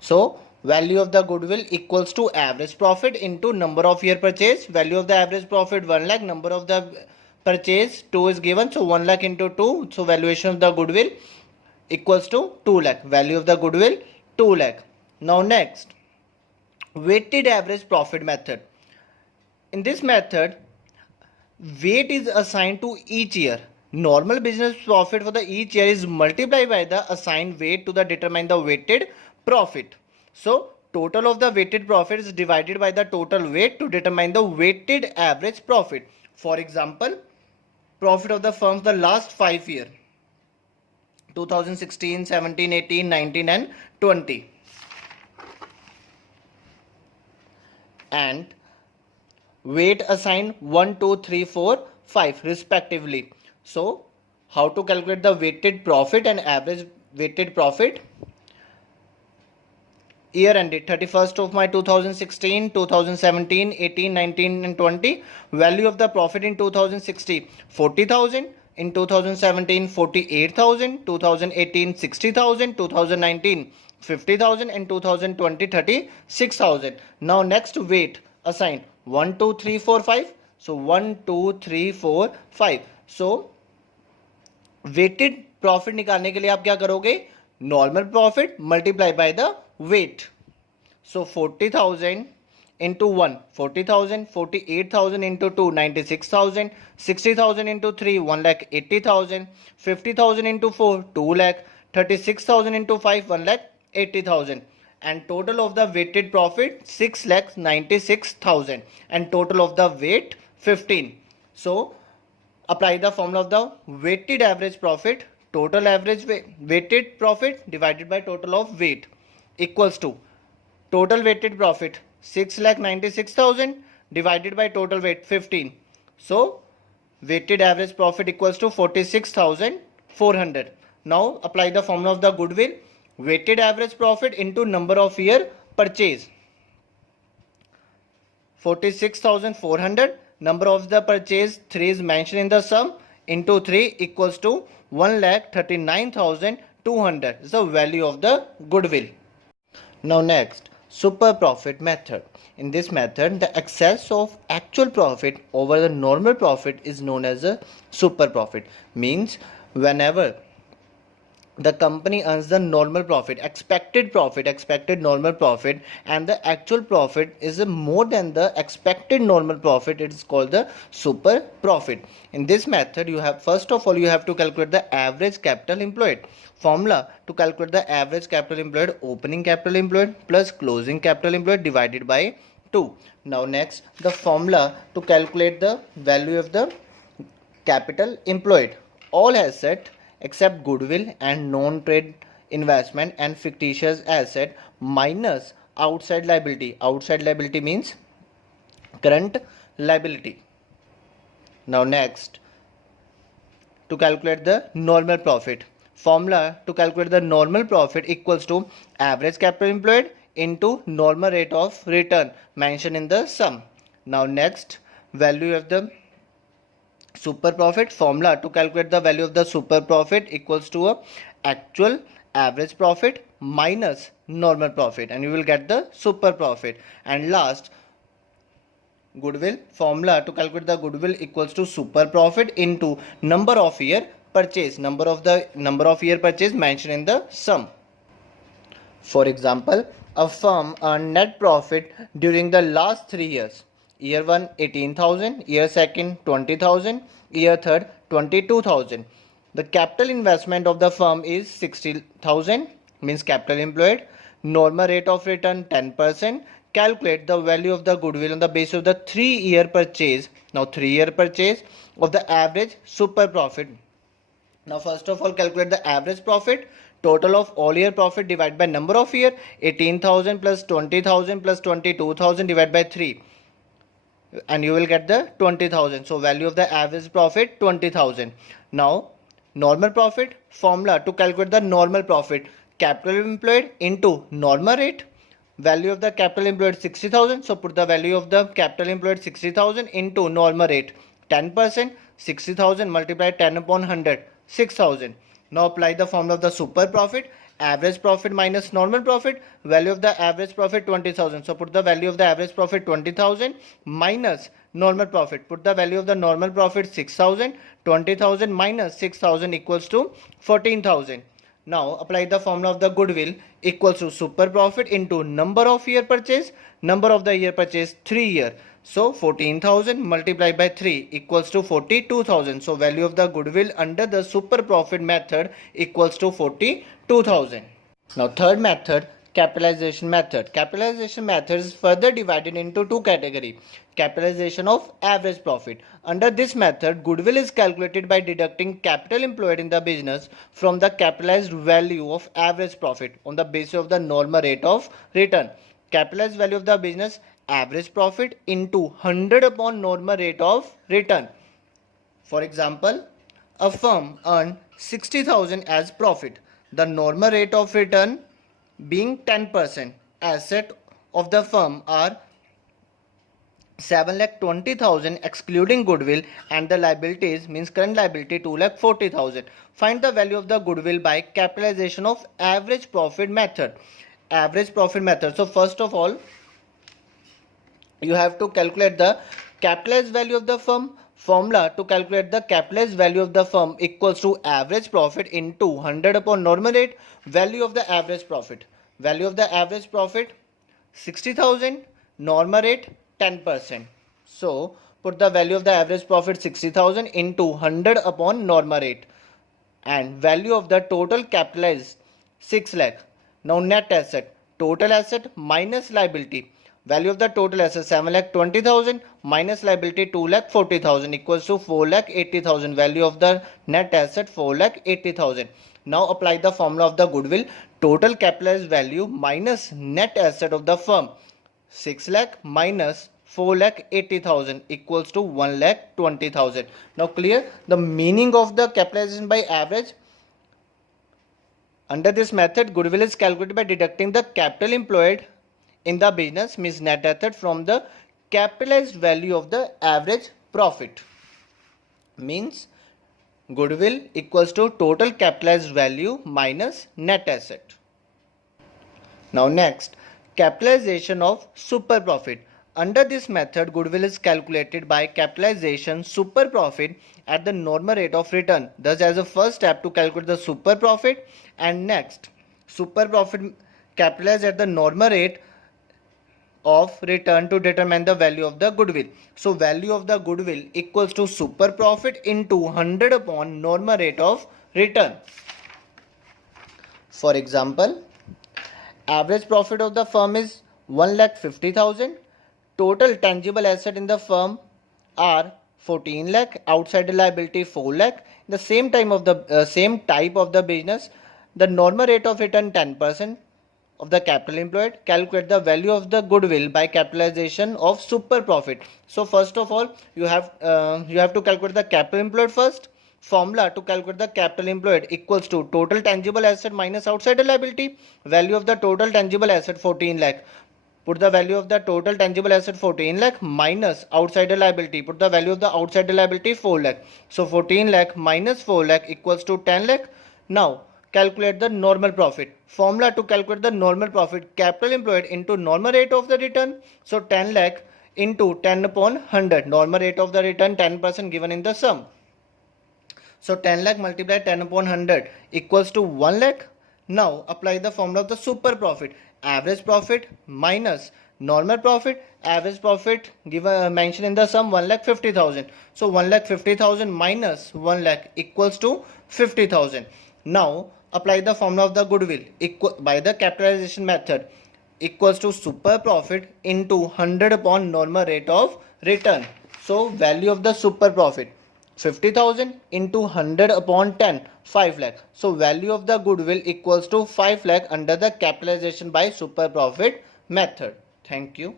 So value of the goodwill equals to average profit into number of year purchase. Value of the average profit 1 lakh, number of the purchase 2 is given, so 1 lakh into 2, so valuation of the goodwill equals to 2 lakh. Value of the goodwill 2 lakh. Now next, weighted average profit method. In this method, weight is assigned to each year. Normal business profit for the each year is multiplied by the assigned weight to determine the weighted profit. So total of the weighted profit is divided by the total weight to determine the weighted average profit. For example, profit of the firm the last 5 years, 2016, 17, 18, 19 and 20, and weight assigned 1, 2, 3, 4, 5 respectively. So how to calculate the weighted profit and average weighted profit? Year ended 31st of May 2016, 2017, 18, 19 and 20. Value of the profit in 2016 40,000, in 2017 48,000, 2018 60,000, 2019 50,000 and 2020 36,000. Now next weight assigned 1, 2, 3, 4, 5. So 1, 2, 3, 4, 5. So weighted profit निकालने के लिए आप क्या करोगे? Normal profit multiply by the weight. So 40,000 into 1 40,000, 48,000 into 2 96,000, 60,000 into 3 1,80,000, 50,000 into 4 2 lakh, 36,000 into 5 1,80,000, and total of the weighted profit 6,96,000 and total of the weight 15. So apply the formula of the weighted average profit. Total average weighted profit divided by total of weight equals to total weighted profit 6,96,000 divided by total weight 15. So weighted average profit equals to 46,400. Now apply the formula of the goodwill. Weighted average profit into number of year purchase, 46,400. Number of the purchase 3 is mentioned in the sum, into 3 equals to 1,39,200 is the value of the goodwill. Now next, super profit method. In this method, the excess of actual profit over the normal profit is known as a super profit. Means whenever the company earns the normal profit, expected normal profit, and the actual profit is more than the expected normal profit, it is called the super profit. In this method, you have first of all you have to calculate the average capital employed. Formula to calculate the average capital employed: opening capital employed plus closing capital employed divided by 2. Now next, the formula to calculate the value of the capital employed: all asset except goodwill and non-trade investment and fictitious asset minus outside liability. Outside liability means current liability. Now next, to calculate the normal profit. Formula to calculate the normal profit equals to average capital employed into normal rate of return mentioned in the sum. Now next, value of the super profit. Formula to calculate the value of the super profit equals to a actual average profit minus normal profit, and you will get the super profit. And last, goodwill. Formula to calculate the goodwill equals to super profit into number of year purchase, number of year purchase mentioned in the sum. For example, a firm earned net profit during the last 3 years. Year 1 18,000, year 2 20,000, year 3 22,000. The capital investment of the firm is 60,000, means capital employed. Normal rate of return 10%. Calculate the value of the goodwill on the basis of the 3-year purchase. Now 3-year purchase of the average super profit. Now first of all, calculate the average profit. Total of all year profit divided by number of year. 18,000 plus 20,000 plus 22,000 divided by 3, and you will get the 20,000. So value of the average profit 20,000. Now normal profit. Formula to calculate the normal profit: capital employed into normal rate. Value of the capital employed 60,000. So put the value of the capital employed 60,000 into normal rate 10%. 60,000 multiplied 10 upon 100, 6,000. Now apply the formula of the super profit: average profit minus normal profit. Value of the average profit 20,000. So put the value of the average profit 20,000 minus normal profit. Put the value of the normal profit 6,000. 20,000 minus 6,000 equals to 14,000. Now apply the formula of the goodwill equals to super profit into number of year purchase. Number of the year purchase 3 year. So 14,000 multiplied by 3 equals to 42,000. So value of the goodwill under the super profit method equals to 42,000. Now third method, capitalization method. Capitalization method is further divided into two categories. Capitalization of average profit. Under this method, goodwill is calculated by deducting capital employed in the business from the capitalized value of average profit on the basis of the normal rate of return. Capitalized value of the business average profit into 100 upon normal rate of return. For example, a firm earned 60,000 as profit. The normal rate of return being 10%. Asset of the firm are 7,20,000 excluding goodwill, and the liabilities means current liability 2,40,000. Find the value of the goodwill by capitalization of average profit method. Average profit method. So first of all, you have to calculate the capitalized value of the firm. Formula to calculate the capitalized value of the firm equals to average profit into 100 upon normal rate. Value of the average profit. Value of the average profit 60,000. Normal rate 10%. So put the value of the average profit 60,000 into 100 upon normal rate. And value of the total capitalized 6 lakh. Now net asset. Total asset minus liability. Value of the total asset 7,20,000 minus liability 2,40,000 equals to 4,80,000. Value of the net asset 4,80,000. Now apply the formula of the goodwill. Total capitalized value minus net asset of the firm 6 lakh minus 4,80,000 equals to 1,20,000. Now clear the meaning of the capitalization by average. Under this method, goodwill is calculated by deducting the capital employed in the business means net asset from the capitalized value of the average profit. Means goodwill equals to total capitalized value minus net asset. Now next, capitalization of super profit. Under this method, goodwill is calculated by capitalization super profit at the normal rate of return. Thus, as a first step to calculate the super profit, and next, super profit capitalized at the normal rate of return to determine the value of the goodwill. So value of the goodwill equals to super profit into 100 upon normal rate of return. For example, average profit of the firm is 1,50,000. Total tangible asset in the firm are 14 lakh. Outside the liability 4 lakh. The same time of the same type of the business, the normal rate of return 10% of the capital employed. Calculate the value of the goodwill by capitalization of super profit. So first of all, you have to calculate the capital employed first. Formula to calculate the capital employed equals to total tangible asset minus outside the liability. Value of the total tangible asset 14 lakh. Put the value of the total tangible asset 14 lakh minus outside the liability. Put the value of the outside the liability 4 lakh. So 14 lakh minus 4 lakh equals to 10 lakh. Now calculate the normal profit. Formula to calculate the normal profit, capital employed into normal rate of the return. So 10 lakh into 10 upon 100. Normal rate of the return 10% given in the sum. So 10 lakh multiplied 10 upon 100 equals to 1 lakh. Now apply the formula of the super profit. Average profit minus normal profit. Average profit given mentioned in the sum 1,50,000. So 1,50,000 minus 1 lakh equals to 50,000. Now apply the formula of the goodwill by the capitalization method equals to super profit into 100 upon normal rate of return. So value of the super profit 50,000 into 100 upon 10, 5 lakh. So value of the goodwill equals to 5 lakh under the capitalization by super profit method. Thank you.